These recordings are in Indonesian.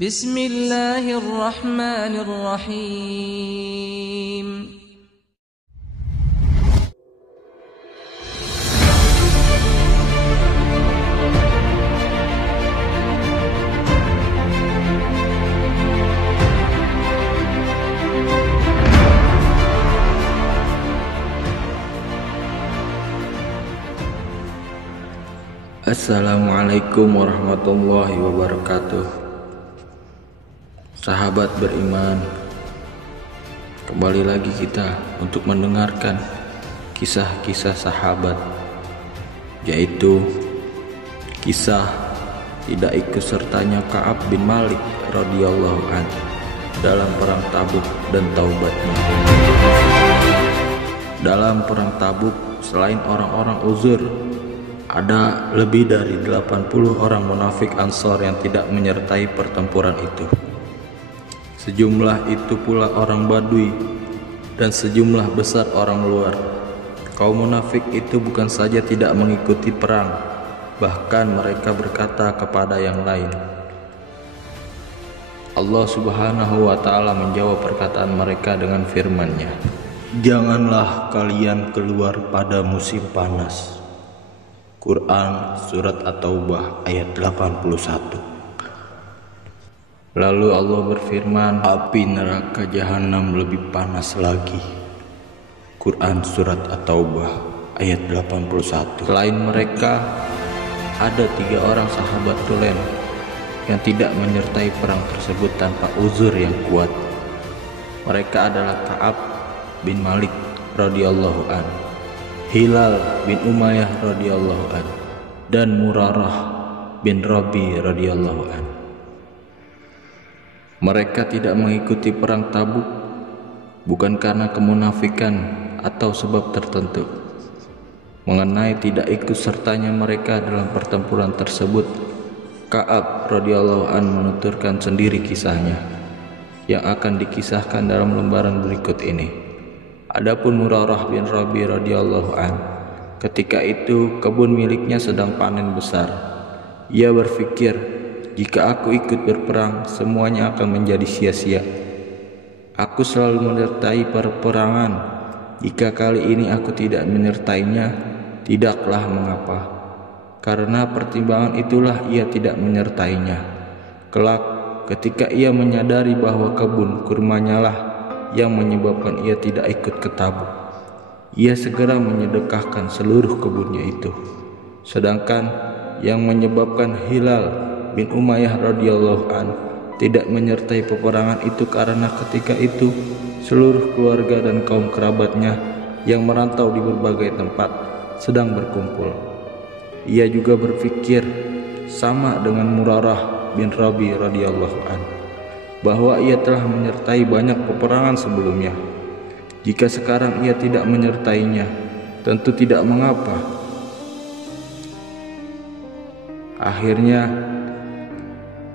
Bismillahirrahmanirrahim. Assalamualaikum warahmatullahi wabarakatuh. Sahabat beriman, kembali lagi kita untuk mendengarkan kisah-kisah sahabat, yaitu kisah tidak ikut sertanya Ka'ab bin Malik radhiyallahu anhu dalam perang Tabuk dan taubatnya. Dalam perang Tabuk, selain orang-orang uzur, ada lebih dari 80 orang munafik Ansor yang tidak menyertai pertempuran itu. Sejumlah itu pula orang Badui dan sejumlah besar orang luar. Kaum munafik itu bukan saja tidak mengikuti perang, bahkan mereka berkata kepada yang lain. Allah Subhanahu wa ta'ala menjawab perkataan mereka dengan firman-Nya, "Janganlah kalian keluar pada musim panas." Quran Surat At-Taubah ayat 81. Lalu Allah berfirman, api neraka jahanam lebih panas lagi. Quran Surat At-Taubah ayat 81. Selain mereka, ada 3 orang sahabat tulen yang tidak menyertai perang tersebut tanpa uzur yang kuat. Mereka adalah Ka'ab bin Malik radhiyallahu anhu, Hilal bin Umayyah radhiyallahu anhu, dan Murarah bin Rabi radhiyallahu anhu. Mereka tidak mengikuti perang Tabuk bukan karena kemunafikan atau sebab tertentu. Mengenai tidak ikut sertanya mereka dalam pertempuran tersebut, Ka'ab radhiyallahu anhu menuturkan sendiri kisahnya yang akan dikisahkan dalam lembaran berikut ini. Adapun Murarah bin Rabi radhiyallahu an, ketika itu kebun miliknya sedang panen besar. Ia berpikir, jika aku ikut berperang, semuanya akan menjadi sia-sia. Aku selalu menyertai peperangan. Jika kali ini aku tidak menyertainya, tidaklah mengapa. Karena pertimbangan itulah ia tidak menyertainya. Kelak, ketika ia menyadari bahwa kebun kurmanya lah yang menyebabkan ia tidak ikut ke Tabuk, ia segera menyedekahkan seluruh kebunnya itu. Sedangkan yang menyebabkan Hilal bin Umayyah radhiyallahu an tidak menyertai peperangan itu karena ketika itu seluruh keluarga dan kaum kerabatnya yang merantau di berbagai tempat sedang berkumpul. Ia juga berpikir sama dengan Murarah bin Rabi radhiyallahu an, bahwa ia telah menyertai banyak peperangan sebelumnya. Jika sekarang ia tidak menyertainya, tentu tidak mengapa. Akhirnya,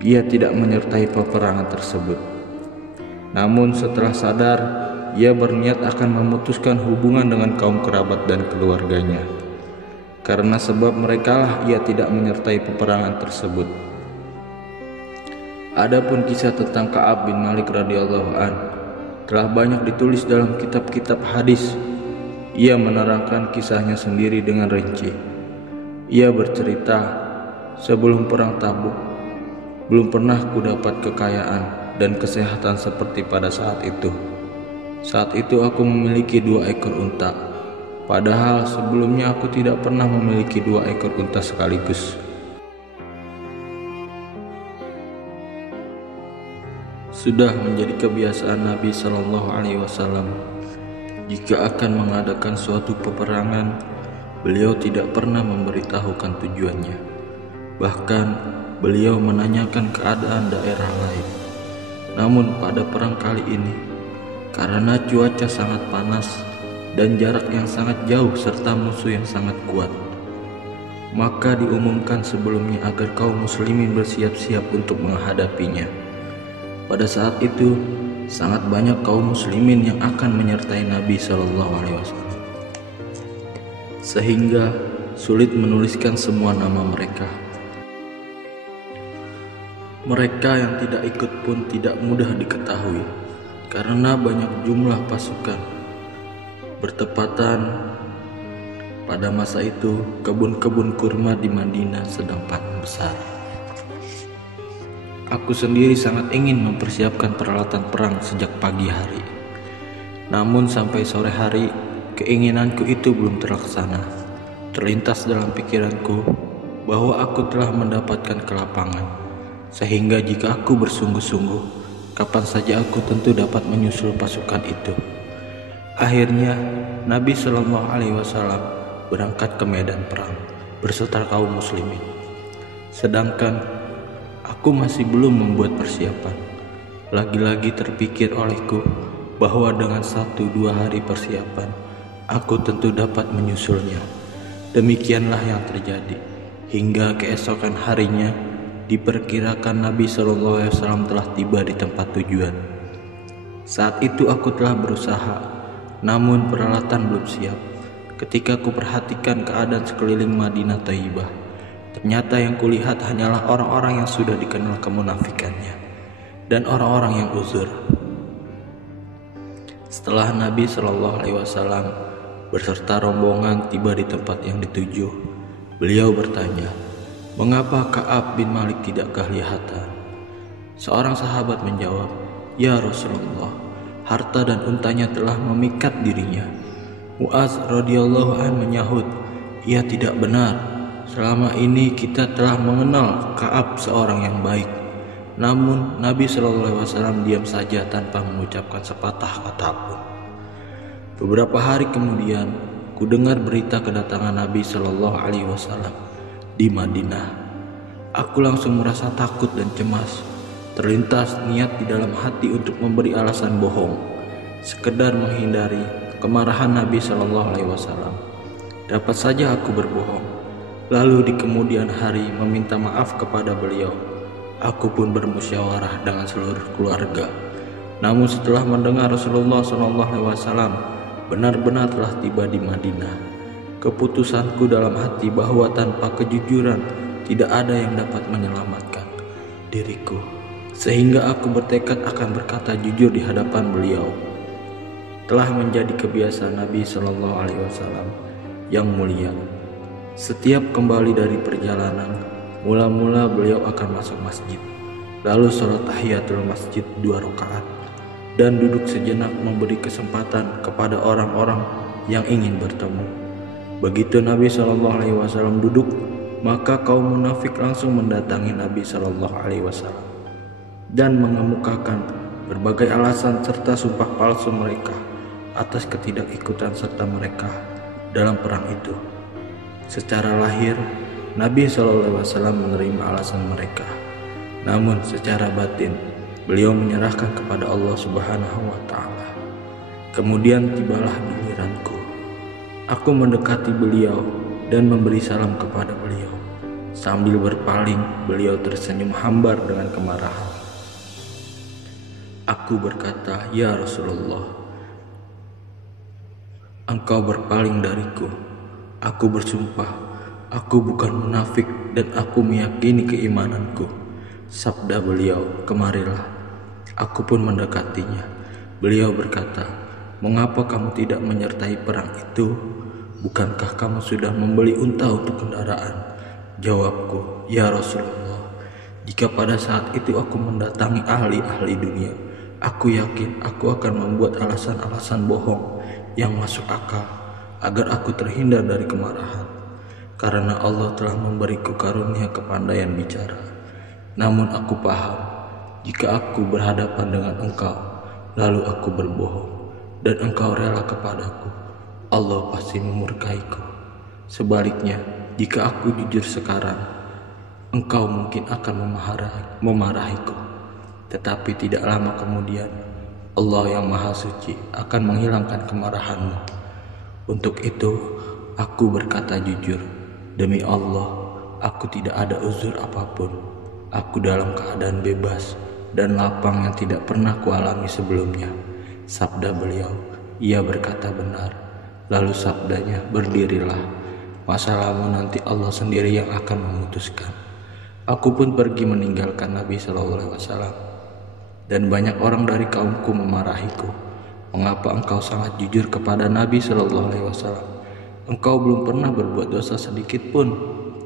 ia tidak menyertai peperangan tersebut. Namun setelah sadar, ia berniat akan memutuskan hubungan dengan kaum kerabat dan keluarganya. Karena sebab merekalah ia tidak menyertai peperangan tersebut. Adapun kisah tentang Ka'ab bin Malik radhiyallahu an telah banyak ditulis dalam kitab-kitab hadis. Ia menerangkan kisahnya sendiri dengan rinci. Ia bercerita, sebelum perang Tabuk, belum pernah ku dapat kekayaan dan kesehatan seperti pada saat itu. Saat itu aku memiliki 2 ekor unta, padahal sebelumnya aku tidak pernah memiliki 2 ekor unta sekaligus. Sudah menjadi kebiasaan Nabi Shallallahu Alaihi Wasallam, jika akan mengadakan suatu peperangan, beliau tidak pernah memberitahukan tujuannya. Bahkan beliau menanyakan keadaan daerah lain. Namun pada perang kali ini, karena cuaca sangat panas dan jarak yang sangat jauh serta musuh yang sangat kuat, maka diumumkan sebelumnya agar kaum muslimin bersiap-siap untuk menghadapinya. Pada saat itu, sangat banyak kaum muslimin yang akan menyertai Nabi Shallallahu Alaihi Wasallam, sehingga sulit menuliskan semua nama mereka. Mereka yang tidak ikut pun tidak mudah diketahui karena banyak jumlah pasukan. Bertepatan pada masa itu, kebun-kebun kurma di Madinah sedang panen besar. Aku sendiri sangat ingin mempersiapkan peralatan perang sejak pagi hari. Namun sampai sore hari, keinginanku itu belum terlaksana. Terlintas dalam pikiranku bahwa aku telah mendapatkan kelapangan, sehingga jika aku bersungguh-sungguh, kapan saja aku tentu dapat menyusul pasukan itu. Akhirnya, Nabi Shallallahu Alaihi Wasallam berangkat ke medan perang berserta kaum muslimin. Sedangkan aku masih belum membuat persiapan. Lagi-lagi terpikir olehku bahwa dengan 1-2 hari persiapan, aku tentu dapat menyusulnya. Demikianlah yang terjadi. Hingga keesokan harinya, diperkirakan Nabi SAW telah tiba di tempat tujuan. Saat itu aku telah berusaha, namun peralatan belum siap. Ketika ku perhatikan keadaan sekeliling Madinah Thayyibah, ternyata yang kulihat hanyalah orang-orang yang sudah dikenal kemunafikannya dan orang-orang yang uzur. Setelah Nabi SAW berserta rombongan tiba di tempat yang dituju, beliau bertanya, "Mengapa Ka'ab bin Malik tidak kelihatan?" Seorang sahabat menjawab, "Ya Rasulullah, harta dan untanya telah memikat dirinya." Mu'adz radhiyallahu anhu menyahut, "Ia tidak benar. Selama ini kita telah mengenal Ka'ab seorang yang baik." Namun Nabi SAW diam saja tanpa mengucapkan sepatah kata pun. Beberapa hari kemudian, ku dengar berita kedatangan Nabi SAW di Madinah. Aku langsung merasa takut dan cemas. Terlintas niat di dalam hati untuk memberi alasan bohong, sekedar menghindari kemarahan Nabi SAW. Dapat saja aku berbohong, lalu di kemudian hari meminta maaf kepada beliau. Aku pun bermusyawarah dengan seluruh keluarga. Namun setelah mendengar Rasulullah SAW benar-benar telah tiba di Madinah, keputusanku dalam hati bahwa tanpa kejujuran tidak ada yang dapat menyelamatkan diriku, sehingga aku bertekad akan berkata jujur di hadapan beliau. Telah menjadi kebiasaan Nabi SAW yang mulia. Setiap kembali dari perjalanan, mula-mula beliau akan masuk masjid, lalu sholat tahiyatul masjid 2 rakaat, dan duduk sejenak memberi kesempatan kepada orang-orang yang ingin bertemu. Begitu Nabi SAW duduk, maka kaum munafik langsung mendatangi Nabi SAW dan mengemukakan berbagai alasan serta sumpah palsu mereka atas ketidakikutan serta mereka dalam perang itu. Secara lahir, Nabi SAW menerima alasan mereka, namun secara batin beliau menyerahkan kepada Allah Subhanahu wa Ta'ala. Kemudian tibalah giliranku. Aku mendekati beliau dan memberi salam kepada beliau. Sambil berpaling, beliau tersenyum hambar dengan kemarahan. Aku berkata, "Ya Rasulullah, engkau berpaling dariku. Aku bersumpah, aku bukan munafik dan aku meyakini keimananku." Sabda beliau, "Kemarilah." Aku pun mendekatinya. Beliau berkata, "Mengapa kamu tidak menyertai perang itu? Bukankah kamu sudah membeli unta untuk kendaraan?" Jawabku, "Ya Rasulullah, jika pada saat itu aku mendatangi ahli-ahli dunia, aku yakin aku akan membuat alasan-alasan bohong yang masuk akal agar aku terhindar dari kemarahan, karena Allah telah memberiku karunia kepandaian bicara. Namun aku paham, jika aku berhadapan dengan engkau, lalu aku berbohong, dan engkau rela kepadaku, Allah pasti memurkaiku. Sebaliknya, jika aku jujur sekarang, engkau mungkin akan memarahiku. Tetapi tidak lama kemudian, Allah yang Maha Suci akan menghilangkan kemarahanmu. Untuk itu, aku berkata jujur, demi Allah, aku tidak ada uzur apapun. Aku dalam keadaan bebas dan lapang yang tidak pernah kualami sebelumnya." Sabda beliau, "Ia berkata benar." Lalu sabdanya, "Berdirilah. Masalahmu nanti Allah sendiri yang akan memutuskan." Aku pun pergi meninggalkan Nabi Shallallahu Alaihi Wasallam, dan banyak orang dari kaumku memarahiku. Mengapa engkau sangat jujur kepada Nabi Shallallahu Alaihi Wasallam? Engkau belum pernah berbuat dosa sedikit pun.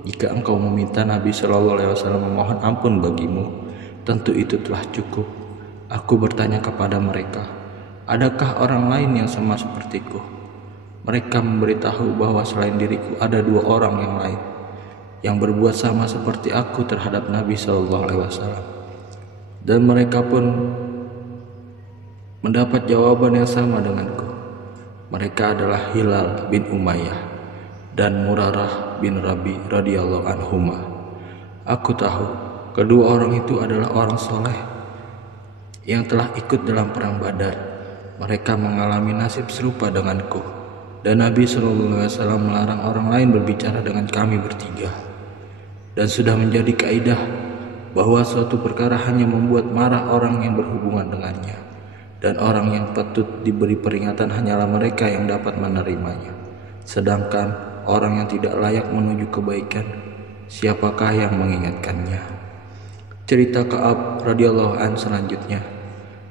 Jika engkau meminta Nabi Shallallahu Alaihi Wasallam memohon ampun bagimu, tentu itu telah cukup. Aku bertanya kepada mereka, adakah orang lain yang sama sepertiku? Mereka memberitahu bahwa selain diriku ada 2 orang yang lain yang berbuat sama seperti aku terhadap Nabi Shallallahu Alaihi Wasallam, dan mereka pun mendapat jawaban yang sama denganku. Mereka adalah Hilal bin Umayyah dan Murarah bin Rabi radhiyallahu anhuma. Aku tahu kedua orang itu adalah orang soleh yang telah ikut dalam perang Badar. Mereka mengalami nasib serupa denganku, dan Nabi SAW melarang orang lain berbicara dengan kami bertiga. Dan sudah menjadi kaidah bahwa suatu perkara hanya membuat marah orang yang berhubungan dengannya, dan orang yang patut diberi peringatan hanyalah mereka yang dapat menerimanya. Sedangkan orang yang tidak layak menuju kebaikan, siapakah yang mengingatkannya? Cerita Ka'ab radhiyallahu an selanjutnya.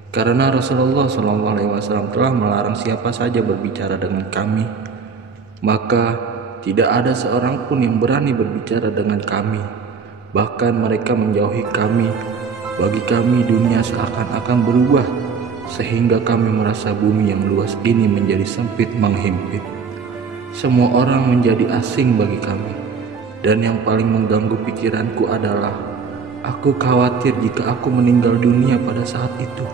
Karena Rasulullah SAW telah melarang siapa saja berbicara dengan kami, maka tidak ada seorang pun yang berani berbicara dengan kami. Bahkan mereka menjauhi kami. Bagi kami dunia seakan-akan berubah, sehingga kami merasa bumi yang luas ini menjadi sempit menghimpit. Semua orang menjadi asing bagi kami, dan yang paling mengganggu pikiranku adalah aku khawatir jika aku meninggal dunia pada saat itu,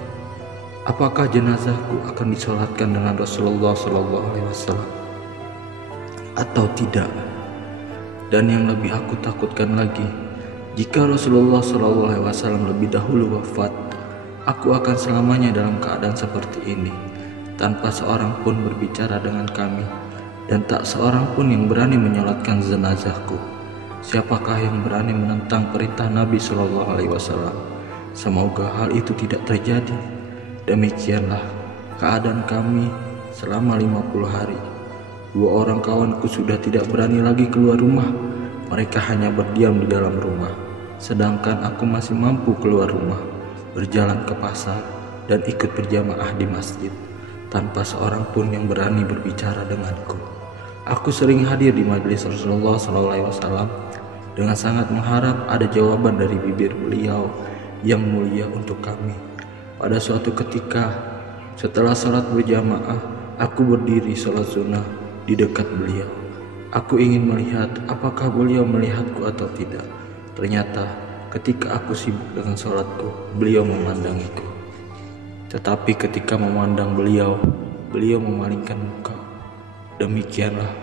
apakah jenazahku akan disolatkan dengan Rasulullah SAW atau tidak? Dan yang lebih aku takutkan lagi, jika Rasulullah SAW lebih dahulu wafat, aku akan selamanya dalam keadaan seperti ini, tanpa seorang pun berbicara dengan kami, dan tak seorang pun yang berani menyolatkan jenazahku. Siapakah yang berani menentang perintah Nabi SAW? Semoga hal itu tidak terjadi. Demikianlah keadaan kami selama 50 hari. 2 orang kawanku sudah tidak berani lagi keluar rumah. Mereka hanya berdiam di dalam rumah, sedangkan aku masih mampu keluar rumah, berjalan ke pasar, dan ikut berjamaah di masjid, tanpa seorang pun yang berani berbicara denganku. Aku sering hadir di majelis Rasulullah SAW dengan sangat mengharap ada jawaban dari bibir beliau yang mulia untuk kami. Pada suatu ketika, setelah sholat berjamaah, aku berdiri sholat sunnah di dekat beliau. Aku ingin melihat apakah beliau melihatku atau tidak. Ternyata ketika aku sibuk dengan sholatku, beliau memandangiku. Tetapi ketika memandang beliau memalingkan muka. Demikianlah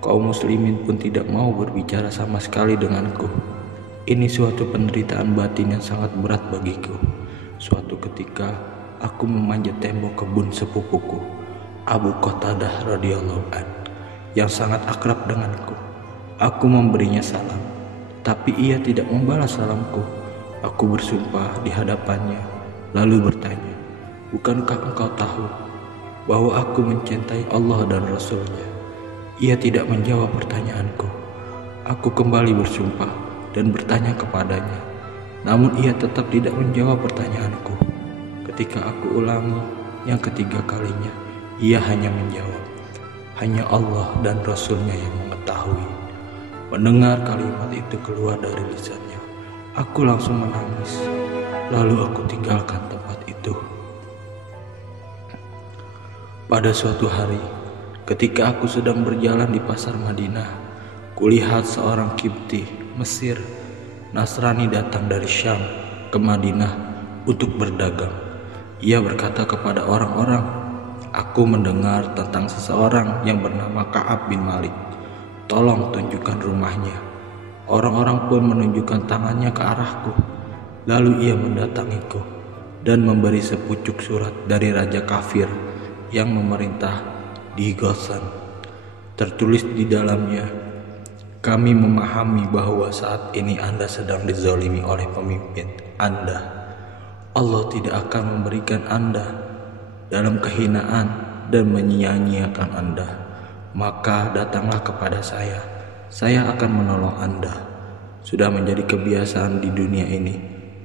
kaum muslimin pun tidak mau berbicara sama sekali denganku. Ini suatu penderitaan batin yang sangat berat bagiku. Suatu ketika aku memanjat tembok kebun sepupuku, Abu Qatadah radhiyallahu an, yang sangat akrab denganku. Aku memberinya salam, tapi ia tidak membalas salamku. Aku bersumpah di hadapannya, lalu bertanya, bukankah engkau tahu bahwa aku mencintai Allah dan Rasul-Nya? Ia tidak menjawab pertanyaanku. Aku kembali bersumpah dan bertanya kepadanya, namun ia tetap tidak menjawab pertanyaanku. Ketika aku ulangi yang ketiga kalinya, ia hanya menjawab, hanya Allah dan Rasul-Nya yang mengetahui. Mendengar kalimat itu keluar dari lisannya, aku langsung menangis. Lalu aku tinggalkan tempat itu. Pada suatu hari, ketika aku sedang berjalan di pasar Madinah, kulihat seorang Qibti Mesir Nasrani datang dari Syam ke Madinah untuk berdagang. Ia berkata kepada orang-orang, aku mendengar tentang seseorang yang bernama Ka'ab bin Malik. Tolong tunjukkan rumahnya. Orang-orang pun menunjukkan tangannya ke arahku. Lalu ia mendatangiku dan memberi sepucuk surat dari raja kafir yang memerintah di Ghassan. Tertulis di dalamnya, kami memahami bahwa saat ini Anda sedang dizalimi oleh pemimpin Anda. Allah tidak akan memberikan Anda dalam kehinaan dan menyia-nyiakan Anda. Maka datanglah kepada saya akan menolong Anda. Sudah menjadi kebiasaan di dunia ini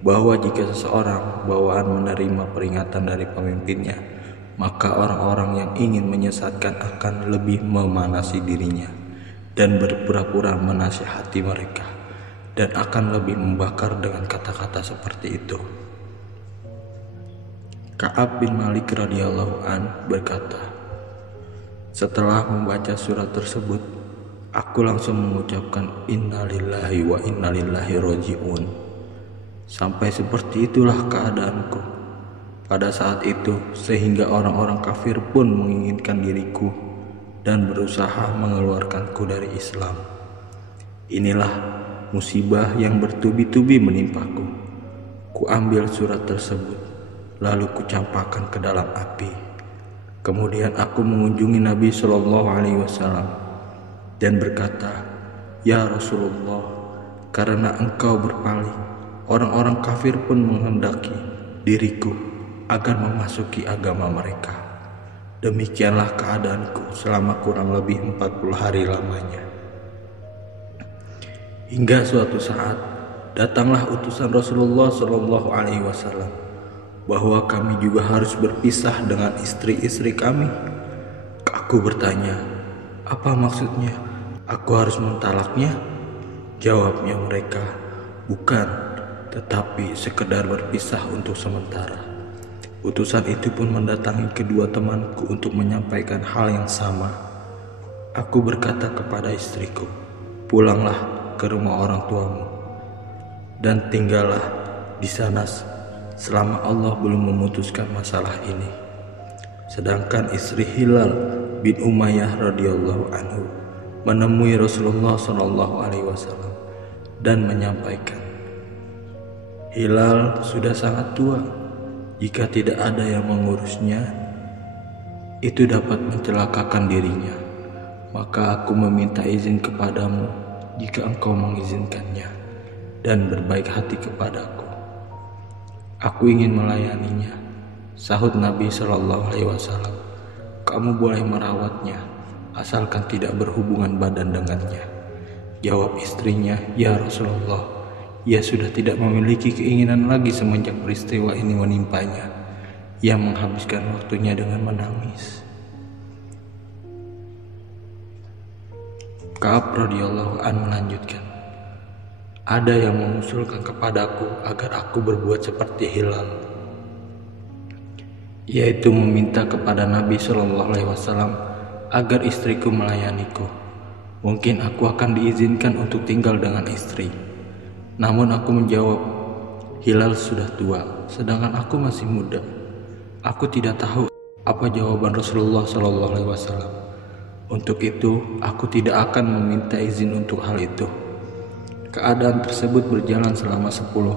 bahwa jika seseorang bawaan menerima peringatan dari pemimpinnya, maka orang-orang yang ingin menyesatkan akan lebih memanasi dirinya dan berpura-pura menasihati mereka, dan akan lebih membakar dengan kata-kata seperti itu. Ka'ab bin Malik radhiyallahu an berkata, setelah membaca surat tersebut, aku langsung mengucapkan innalillahi wa innalillahi roji'un. Sampai seperti itulah keadaanku pada saat itu, sehingga orang-orang kafir pun menginginkan diriku dan berusaha mengeluarkanku dari Islam. Inilah musibah yang bertubi-tubi menimpaku. Kuambil surat tersebut, lalu kucampakkan ke dalam api. Kemudian aku mengunjungi Nabi SAW dan berkata, "Ya Rasulullah, karena engkau berpaling, orang-orang kafir pun menghendaki diriku agar memasuki agama mereka. Demikianlah keadaanku selama kurang lebih 40 hari lamanya. Hingga suatu saat datanglah utusan Rasulullah SAW bahwa kami juga harus berpisah dengan istri-istri kami. Aku bertanya, apa maksudnya? Aku harus mentalaknya? Jawabnya mereka, bukan, tetapi sekedar berpisah untuk sementara. Utusan itu pun mendatangi kedua temanku untuk menyampaikan hal yang sama. Aku berkata kepada istriku, pulanglah ke rumah orang tuamu dan tinggallah di sana selama Allah belum memutuskan masalah ini. Sedangkan istri Hilal bin Umayyah radhiyallahu anhu menemui Rasulullah SAW dan menyampaikan, Hilal sudah sangat tua. Jika tidak ada yang mengurusnya, itu dapat mencelakakan dirinya. Maka aku meminta izin kepadamu jika engkau mengizinkannya, dan berbaik hati kepadaku. Aku ingin melayaninya. Sahut Nabi SAW, kamu boleh merawatnya, asalkan tidak berhubungan badan dengannya. Jawab istrinya, ya Rasulullah, ia sudah tidak memiliki keinginan lagi semenjak peristiwa ini menimpanya. Ia menghabiskan waktunya dengan menangis. Ka'ab radhiyallahu an melanjutkan, ada yang mengusulkan kepadaku agar aku berbuat seperti Hilal, yaitu meminta kepada Nabi SAW agar istriku melayaniku. Mungkin aku akan diizinkan untuk tinggal dengan istri. Namun aku menjawab, Hilal sudah tua, sedangkan aku masih muda. Aku tidak tahu apa jawaban Rasulullah SAW. Untuk itu, aku tidak akan meminta izin untuk hal itu. Keadaan tersebut berjalan selama 10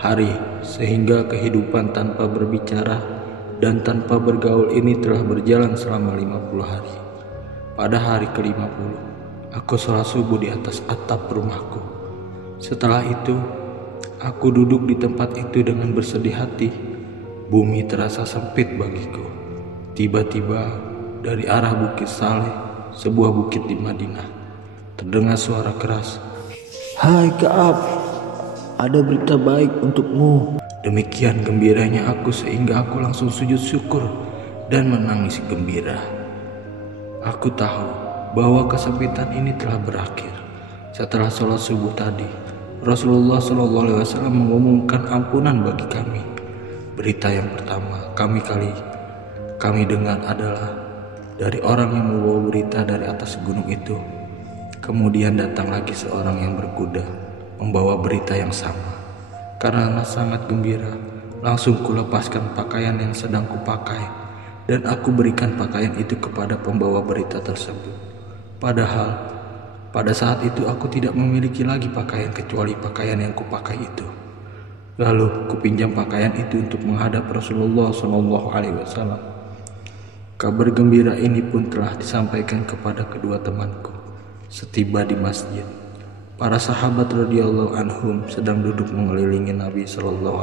hari, sehingga kehidupan tanpa berbicara dan tanpa bergaul ini telah berjalan selama 50 hari. Pada hari ke-50, aku sholat subuh di atas atap rumahku. Setelah itu, aku duduk di tempat itu dengan bersedih hati. Bumi terasa sempit bagiku. Tiba-tiba dari arah Bukit Saleh, sebuah bukit di Madinah, terdengar suara keras, "Hai Ka'ab, ada berita baik untukmu." Demikian gembiranya aku sehingga aku langsung sujud syukur dan menangis gembira. Aku tahu bahwa kesempitan ini telah berakhir. Setelah sholat subuh tadi, Rasulullah SAW mengumumkan ampunan bagi kami. Berita yang pertama kami dengar adalah dari orang yang membawa berita dari atas gunung itu. Kemudian datang lagi seorang yang berkuda membawa berita yang sama. Karena sangat gembira, langsung kulepaskan pakaian yang sedang kupakai dan aku berikan pakaian itu kepada pembawa berita tersebut. Padahal pada saat itu aku tidak memiliki lagi pakaian kecuali pakaian yang kupakai itu. Lalu kupinjam pakaian itu untuk menghadap Rasulullah SAW. Kabar gembira ini pun telah disampaikan kepada kedua temanku. Setiba di masjid, para sahabat radhiyallahu anhum sedang duduk mengelilingi Nabi SAW,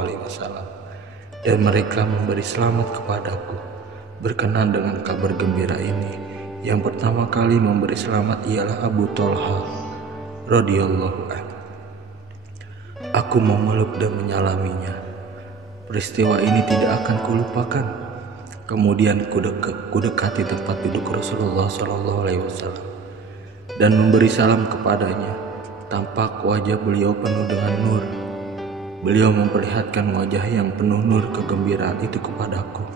dan mereka memberi selamat kepadaku. Berkenan dengan kabar gembira ini, yang pertama kali memberi selamat ialah Abu Thalhah radhiyallahu anhu. Aku memeluk dan menyalaminya. Peristiwa ini tidak akan kulupakan. Kemudian kudekati tempat duduk Rasulullah SAW dan memberi salam kepadanya. Tampak wajah beliau penuh dengan nur. Beliau memperlihatkan wajah yang penuh nur kegembiraan itu kepadaku.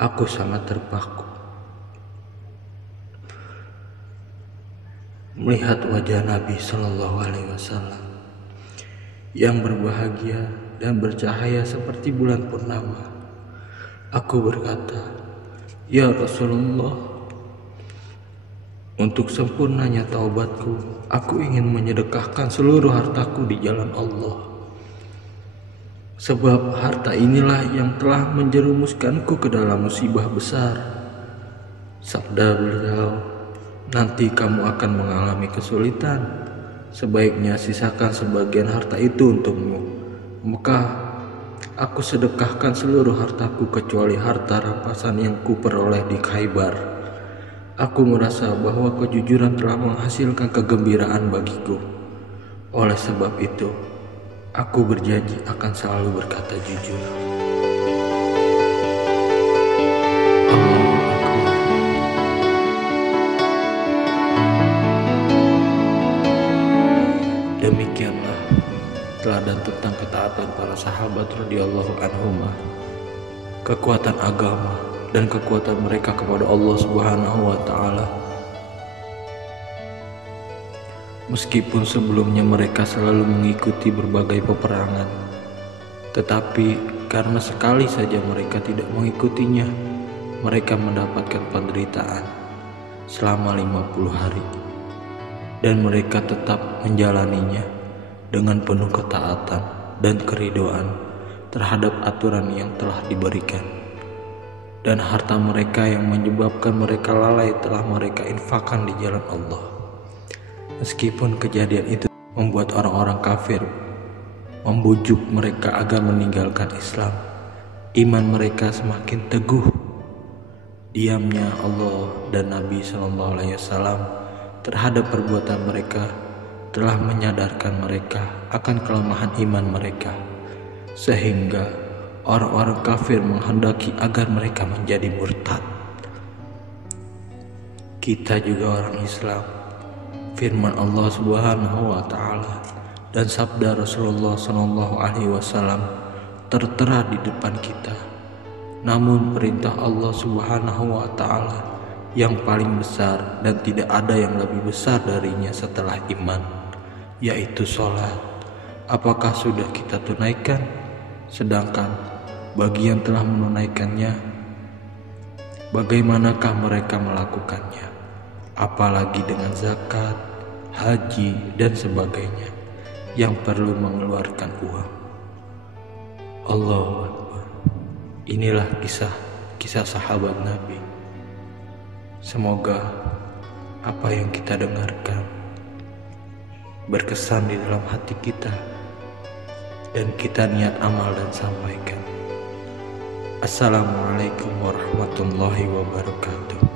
Aku sangat terpaku melihat wajah Nabi SAW yang berbahagia dan bercahaya seperti bulan purnama. Aku berkata, "Ya Rasulullah, untuk sempurnanya taubatku, aku ingin menyedekahkan seluruh hartaku di jalan Allah. Sebab harta inilah yang telah menjerumuskanku ke dalam musibah besar." Sabda beliau, "Nanti kamu akan mengalami kesulitan. Sebaiknya sisakan sebagian harta itu untukmu." Maka aku sedekahkan seluruh hartaku kecuali harta rampasan yang kuperoleh di Khaybar. Aku merasa bahwa kejujuran telah menghasilkan kegembiraan bagiku. Oleh sebab itu, aku berjanji akan selalu berkata jujur. Demikianlah teladan tentang ketaatan para sahabat radhiyallahu anhum, kekuatan agama dan kekuatan mereka kepada Allah Subhanahu wa taala. Meskipun sebelumnya mereka selalu mengikuti berbagai peperangan, tetapi karena sekali saja mereka tidak mengikutinya, mereka mendapatkan penderitaan selama 50 hari. Dan mereka tetap menjalaninya dengan penuh ketaatan dan keridhaan terhadap aturan yang telah diberikan. Dan harta mereka yang menyebabkan mereka lalai telah mereka infakkan di jalan Allah. Meskipun kejadian itu membuat orang-orang kafir membujuk mereka agar meninggalkan Islam, iman mereka semakin teguh. Diamnya Allah dan Nabi SAW terhadap perbuatan mereka telah menyadarkan mereka akan kelemahan iman mereka, sehingga orang-orang kafir menghendaki agar mereka menjadi murtad. Kita juga orang Islam. Firman Allah Subhanahu wa taala dan sabda Rasulullah SAW tertera di depan kita. Namun perintah Allah Subhanahu wa taala yang paling besar dan tidak ada yang lebih besar darinya setelah iman, yaitu sholat. Apakah sudah kita tunaikan? Sedangkan bagi yang telah menunaikannya, bagaimanakah mereka melakukannya? Apalagi dengan zakat, haji, dan sebagainya yang perlu mengeluarkan uang. Allahu Akbar. Inilah kisah sahabat Nabi. Semoga apa yang kita dengarkan berkesan di dalam hati kita dan kita niat amal dan sampaikan. Assalamualaikum warahmatullahi wabarakatuh.